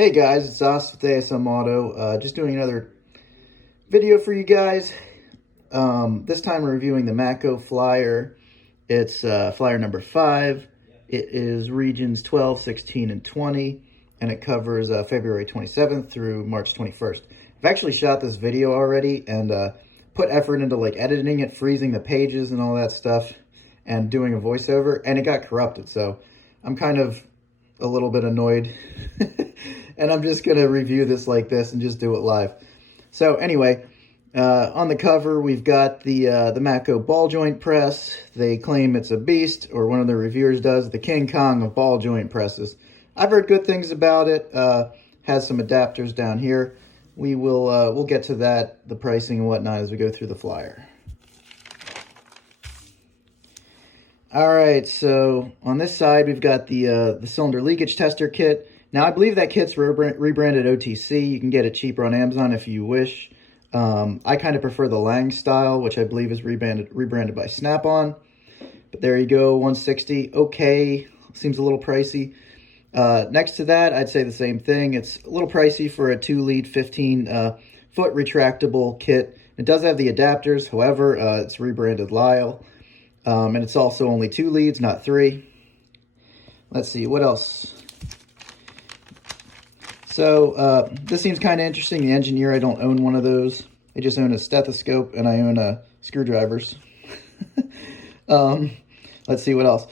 Hey guys, it's Os with ASM Auto. Just doing another video for you guys. This time we're reviewing the Matco flyer. It's flyer number 5. It is regions 12, 16, and 20, and it covers February 27th through March 21st. I've actually shot this video already and put effort into like editing it, freezing the pages and all that stuff, and doing a voiceover, and it got corrupted. So I'm kind of a little bit annoyed. And I'm just going to review this like this and just do it live. So anyway, on the cover, we've got the Matco ball joint press. They claim it's a beast, or one of the reviewers does, the King Kong of ball joint presses. I've heard good things about it. Has some adapters down here. We'll get to that, the pricing and whatnot, as we go through the flyer. All right, so on this side, we've got the cylinder leakage tester kit. Now, I believe that kit's rebranded OTC. You can get it cheaper on Amazon if you wish. I kind of prefer the Lang style, which I believe is rebranded by Snap-on. But there you go, $160. Okay, seems a little pricey. Next to that, I'd say the same thing. It's a little pricey for a 2-lead 15-foot retractable kit. It does have the adapters, however, it's rebranded Lyle. And it's also only 2 leads, not 3. Let's see, what else? So this seems kind of interesting. The Engineer, I don't own one of those. I just own a stethoscope and I own screwdrivers. Let's see what else.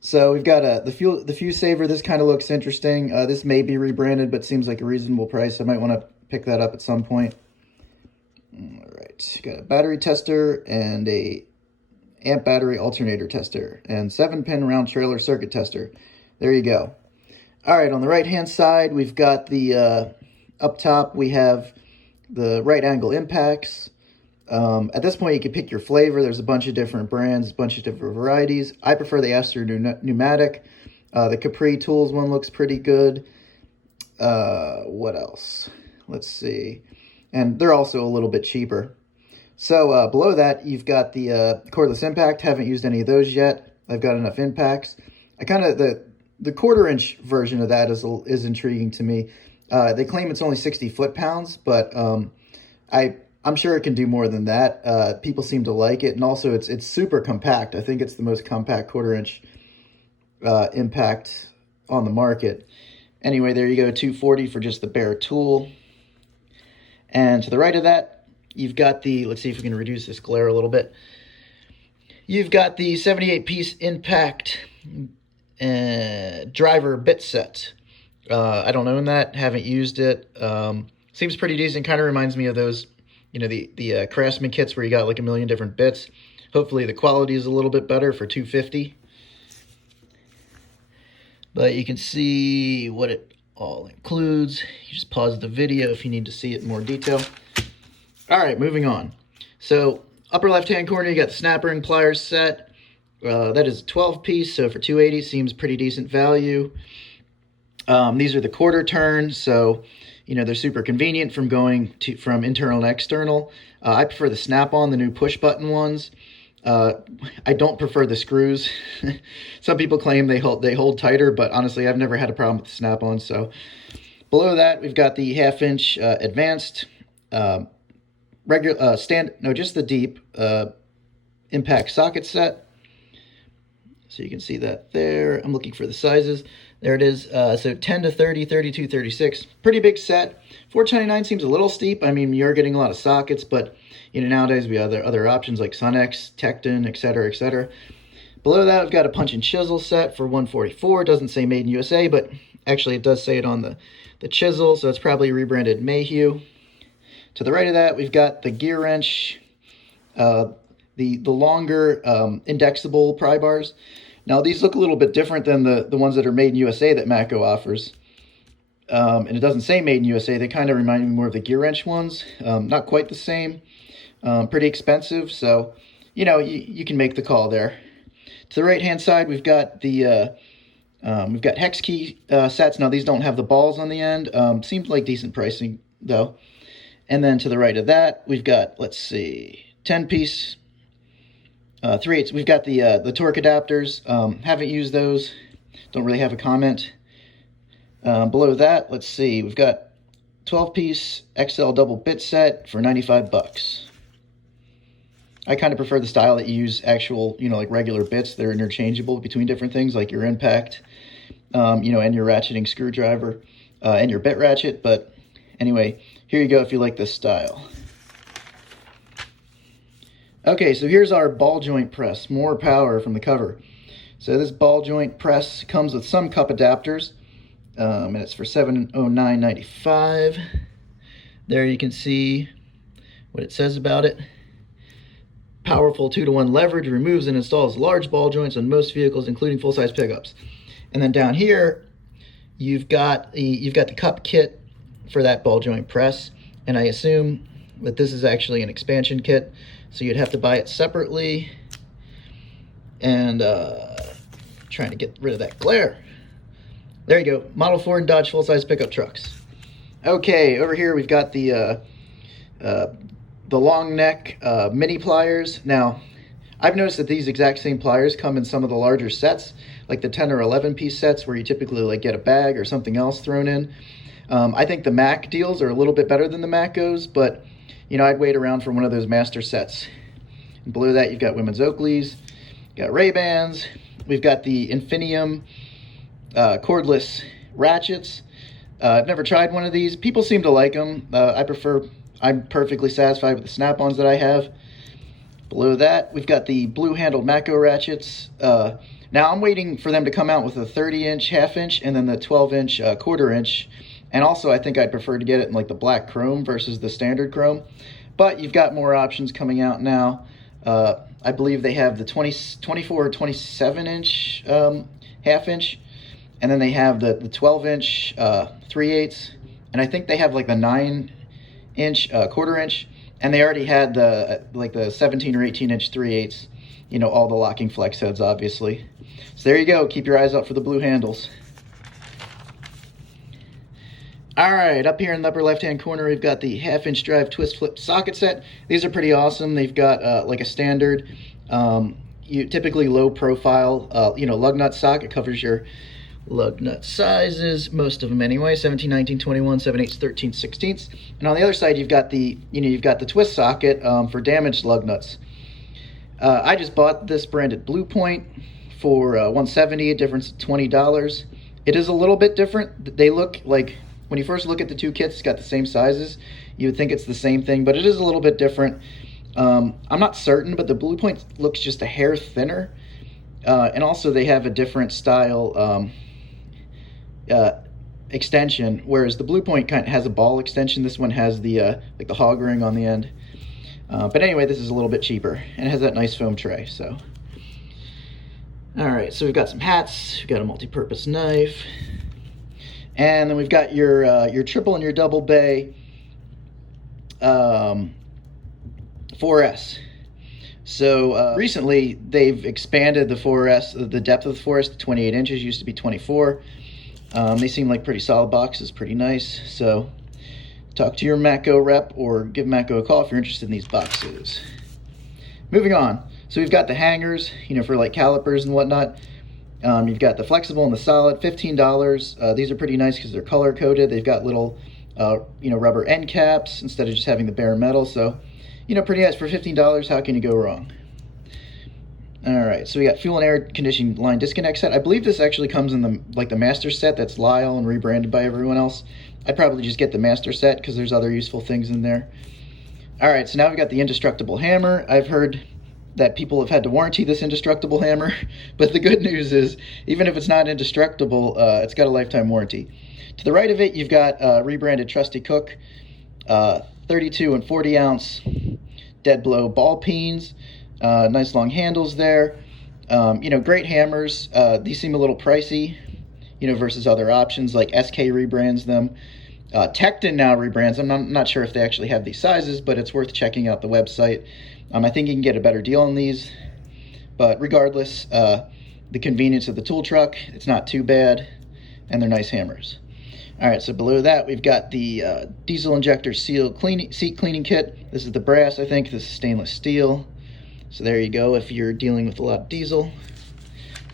So we've got the fuse saver. This kind of looks interesting. This may be rebranded, but seems like a reasonable price. I might want to pick that up at some point. All right, got a battery tester and a amp battery alternator tester and 7-pin round trailer circuit tester. There you go. All right, on the right-hand side, we've got the, up top, we have the right angle impacts. At this point, you can pick your flavor. There's a bunch of different brands, a bunch of different varieties. I prefer the Aster pneumatic. The Capri Tools one looks pretty good. What else? Let's see. And they're also a little bit cheaper. So below that, you've got the cordless impact. Haven't used any of those yet. I've got enough impacts. I kind of, the 1/4-inch version of that is intriguing to me. They claim it's only 60 foot-pounds, but I'm sure it can do more than that. People seem to like it, and also it's super compact. I think it's the most compact 1/4-inch impact on the market. Anyway, there you go, $240 for just the bare tool. And to the right of that, you've got the, let's see if we can reduce this glare a little bit. You've got the 78-piece impact driver bit set. I don't own that, haven't used it. Seems pretty decent, kind of reminds me of those, you know, the Craftsman kits where you got like a million different bits. Hopefully the quality is a little bit better for $250. But you can see what it all includes. You just pause the video if you need to see it in more detail. All right, moving on. So upper left-hand corner, you got the snapper and pliers set. That is a 12-piece, so for $280 seems pretty decent value. These are the 1/4 turn, so you know they're super convenient from going from internal and external. I prefer the Snap-on, the new push-button ones. I don't prefer the screws. Some people claim they hold tighter, but honestly, I've never had a problem with the Snap-on. So below that, we've got the 1/2-inch advanced regular just the deep impact socket set. So you can see that there. I'm looking for the sizes. There it is. So 10 to 30, 32, 36. Pretty big set. $429 seems a little steep. I mean, you're getting a lot of sockets, but you know nowadays we have other options like Sunex, Tecton, etc., etc. Below that, I've got a punch and chisel set for $144. It doesn't say Made in USA, but actually it does say it on the chisel, so it's probably rebranded Mayhew. To the right of that, we've got the gear wrench, the longer indexable pry bars. Now these look a little bit different than the ones that are Made in USA that Matco offers. And it doesn't say Made in USA. They kind of remind me more of the gear wrench ones. Not quite the same. Pretty expensive, so you know you can make the call there. To the right hand side, we've got the we've got hex key sets. Now these don't have the balls on the end. Seems like decent pricing though. And then to the right of that, we've got, let's see, 10-piece 3/8. We've got the torque adapters. Haven't used those. Don't really have a comment. Below that, let's see, we've got 12-piece XL double bit set for 95 bucks. I kind of prefer the style that you use actual, like regular bits that are interchangeable between different things, like your impact, and your ratcheting screwdriver, and your bit ratchet. But anyway, here you go if you like this style. Okay, so here's our ball joint press, more power from the cover. So this ball joint press comes with some cup adapters, and it's for $709.95. There you can see what it says about it. Powerful 2-to-1 leverage removes and installs large ball joints on most vehicles, including full-size pickups. And then down here, you've got the cup kit for that ball joint press, and I assume that this is actually an expansion kit, so you'd have to buy it separately. And trying to get rid of that glare. There you go, Model Ford and Dodge full-size pickup trucks. Okay, over here we've got the long neck mini pliers. Now, I've noticed that these exact same pliers come in some of the larger sets, like the 10 or 11 piece sets where you typically like get a bag or something else thrown in. I think the Mac deals are a little bit better than the Matcos, but I'd wait around for one of those master sets. And below that, you've got women's Oakleys, you've got Ray-Bans, we've got the Infinium cordless ratchets. I've never tried one of these. People seem to like them. I'm perfectly satisfied with the snap-ons that I have. Below that, we've got the blue-handled Matco ratchets. Now I'm waiting for them to come out with a 30-inch, half-inch, and then the 12-inch, quarter-inch. And also, I think I'd prefer to get it in like the black chrome versus the standard chrome. But you've got more options coming out now. I believe they have the 24 or 27-inch, half-inch, and then they have the 12-inch, 3/8, and I think they have like the 9-inch, quarter-inch, and they already had the 17 or 18-inch 3/8, all the locking flex heads, obviously. So there you go. Keep your eyes out for the blue handles. All right, up here in the upper left-hand corner, we've got the half-inch drive twist flip socket set. These are pretty awesome. They've got like a standard, typically low profile, lug nut socket. Covers your lug nut sizes, most of them anyway, 17, 19, 21, 7/8, 13, 16. And on the other side, you've got the twist socket for damaged lug nuts. I just bought this brand at Blue Point for $170, a difference of $20. It is a little bit different. They look like, when you first look at the two kits, it's got the same sizes. You would think it's the same thing, but it is a little bit different. I'm not certain, but the Blue Point looks just a hair thinner. And also they have a different style extension, whereas the Blue Point kind of has a ball extension. This one has the like the hog ring on the end. But anyway, this is a little bit cheaper, and it has that nice foam tray. So, all right, so we've got some hats, we've got a multi-purpose knife, and then we've got your triple and your double bay 4S. So recently they've expanded the 4S, the depth of the 4S to 28 inches, used to be 24. They seem like pretty solid boxes, pretty nice. So talk to your Matco rep or give Matco a call if you're interested in these boxes. Moving on. So we've got the hangers, for like calipers and whatnot. You've got the flexible and the solid, $15. These are pretty nice because they're color coded. They've got little, rubber end caps instead of just having the bare metal. So, pretty nice for $15. How can you go wrong? All right, so we got fuel and air conditioning line disconnect set. I believe this actually comes in the master set that's Lyle and rebranded by everyone else. I'd probably just get the master set because there's other useful things in there. All right, so now we've got the indestructible hammer. I've heard that people have had to warranty this indestructible hammer, but the good news is, even if it's not indestructible, it's got a lifetime warranty. To the right of it, you've got rebranded Trusty Cook 32 and 40 ounce dead blow ball peens. Nice long handles there. Great hammers. These seem a little pricey, versus other options like SK rebrands them. Tecton now rebrands them. I'm not sure if they actually have these sizes, but it's worth checking out the website. I think you can get a better deal on these. But regardless, the convenience of the tool truck, it's not too bad, and they're nice hammers. All right, so below that, we've got the diesel injector seal seat cleaning kit. This is the brass, I think. This is stainless steel. So there you go if you're dealing with a lot of diesel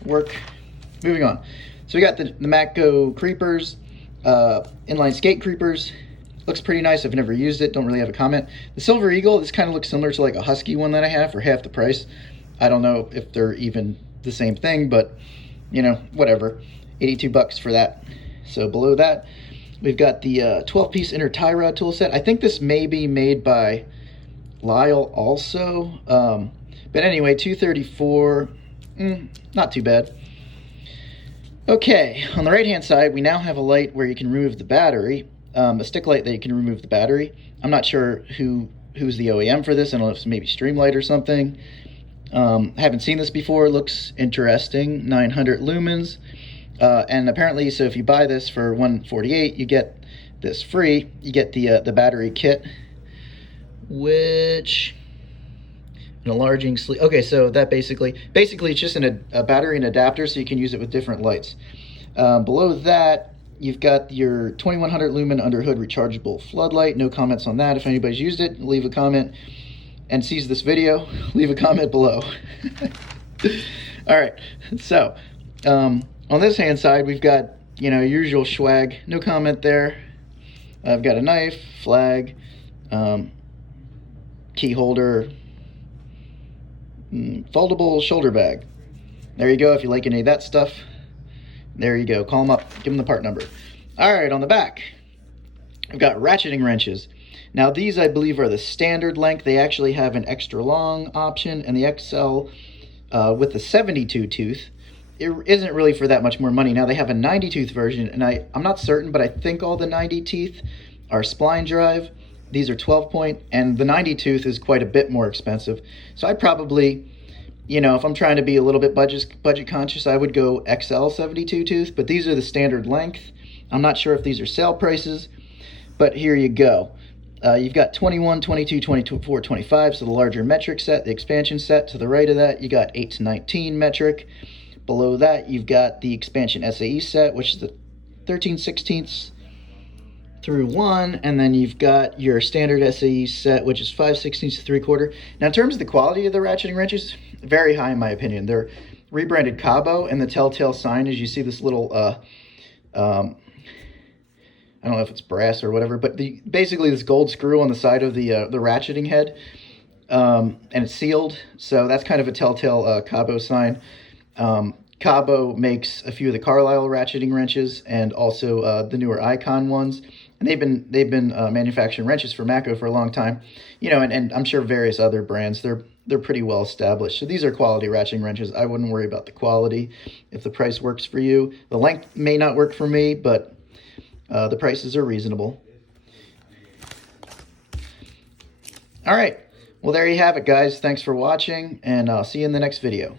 work. Moving on. So we got the Matco creepers. inline skate creepers. Looks pretty nice. I've never used it. Don't really have a comment. The Silver Eagle, this kind of looks similar to like a Husky one that I have for half the price. I don't know if they're even the same thing, but you know, whatever. 82 bucks for that. So below that, we've got the 12-piece inner tie rod tool set. I think this may be made by Lyle also. But anyway, 234, not too bad. Okay, on the right-hand side, we now have a light where you can remove the battery. A stick light that you can remove the battery. I'm not sure who's the OEM for this. I don't know if it's maybe Streamlight or something. Haven't seen this before. Looks interesting. 900 lumens. And apparently, so if you buy this for $148, you get this free. You get the battery kit, which an enlarging sleeve. Okay, so that basically it's just a battery and adapter, so you can use it with different lights. Below that, you've got your 2100 lumen under hood rechargeable floodlight. No comments on that. If anybody's used it, leave a comment, and sees this video, leave a comment below. All right, so on this hand side, we've got, you know, usual swag. No comment there. I've got a knife, flag, key holder, foldable shoulder bag. There you go. If you like any of that stuff, there you go. Call them up, give them the part number. All right, on the back, I've got ratcheting wrenches. Now these, I believe, are the standard length. They actually have an extra long option, and the XL with the 72 tooth, it isn't really for that much more money. Now they have a 90 tooth version, and I'm not certain, but I think all the 90 teeth are spline drive. These are 12 point, and the 90 tooth is quite a bit more expensive. So I'd probably, you know, if I'm trying to be a little bit budget conscious, I would go XL 72 tooth, but these are the standard length. I'm not sure if these are sale prices, but here you go. You've got 21, 22, 24, 25, so the larger metric set, the expansion set. To the right of that, you got 8 to 19 metric. Below that, you've got the expansion SAE set, which is the 13/16 through 1, and then you've got your standard SAE set, which is 5/16 to 3/4. Now, in terms of the quality of the ratcheting wrenches, very high in my opinion. They're rebranded Cabo, and the telltale sign is you see this little, I don't know if it's brass or whatever, but basically this gold screw on the side of the ratcheting head, and it's sealed, so that's kind of a telltale Cabo sign. Cabo makes a few of the Carlisle ratcheting wrenches and also the newer Icon ones. And they've been manufacturing wrenches for Matco for a long time, you know, and I'm sure various other brands. They're pretty well established. So these are quality ratcheting wrenches. I wouldn't worry about the quality if the price works for you. The length may not work for me, but the prices are reasonable. All right. Well, there you have it, guys. Thanks for watching, and I'll see you in the next video.